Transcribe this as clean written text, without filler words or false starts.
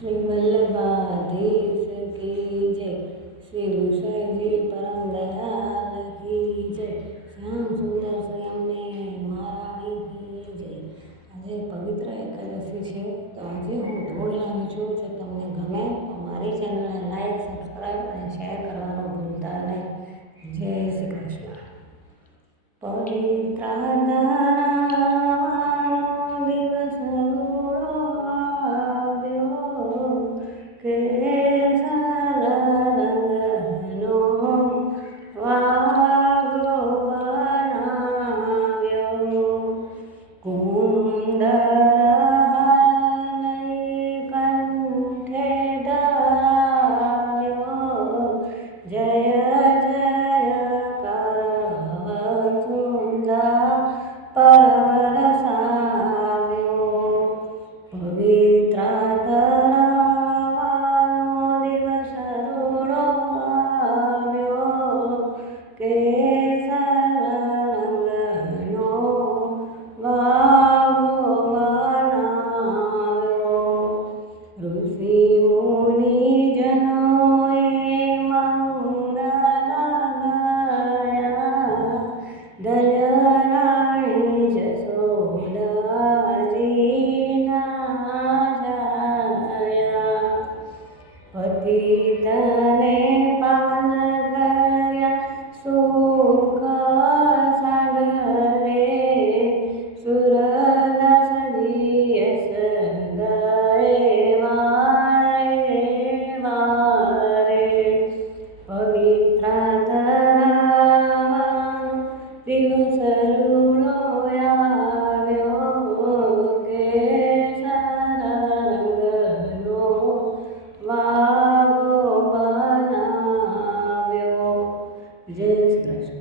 श्री वल्लभाधीश की जय, श्री ऋषिजी परम दयाल की जय, श्याम सुंदर संयमी महाराणी की जय। આજે પવિત્ર એકાદશી છે, તો આજે હું ધૂળ લાવી છું. જો તમને ગમે તો મારી ચેનલને લાઈક, સબસ્ક્રાઈબ અને શેર કરવાનું ભૂલતા નહીં. જય શ્રી કૃષ્ણ. પવિત્રાધારાનો દિવસ પતિતને પાન કર્યા સુખ સાગરે, સુરદાસજીએ સગાએ વારે વારે. પવિત્રાધારાનો દિવસ રૂડો આવ્યો, કેસર રંગનો વાઘો બનાવ્યો. જય શ્રી કૃષ્ણ.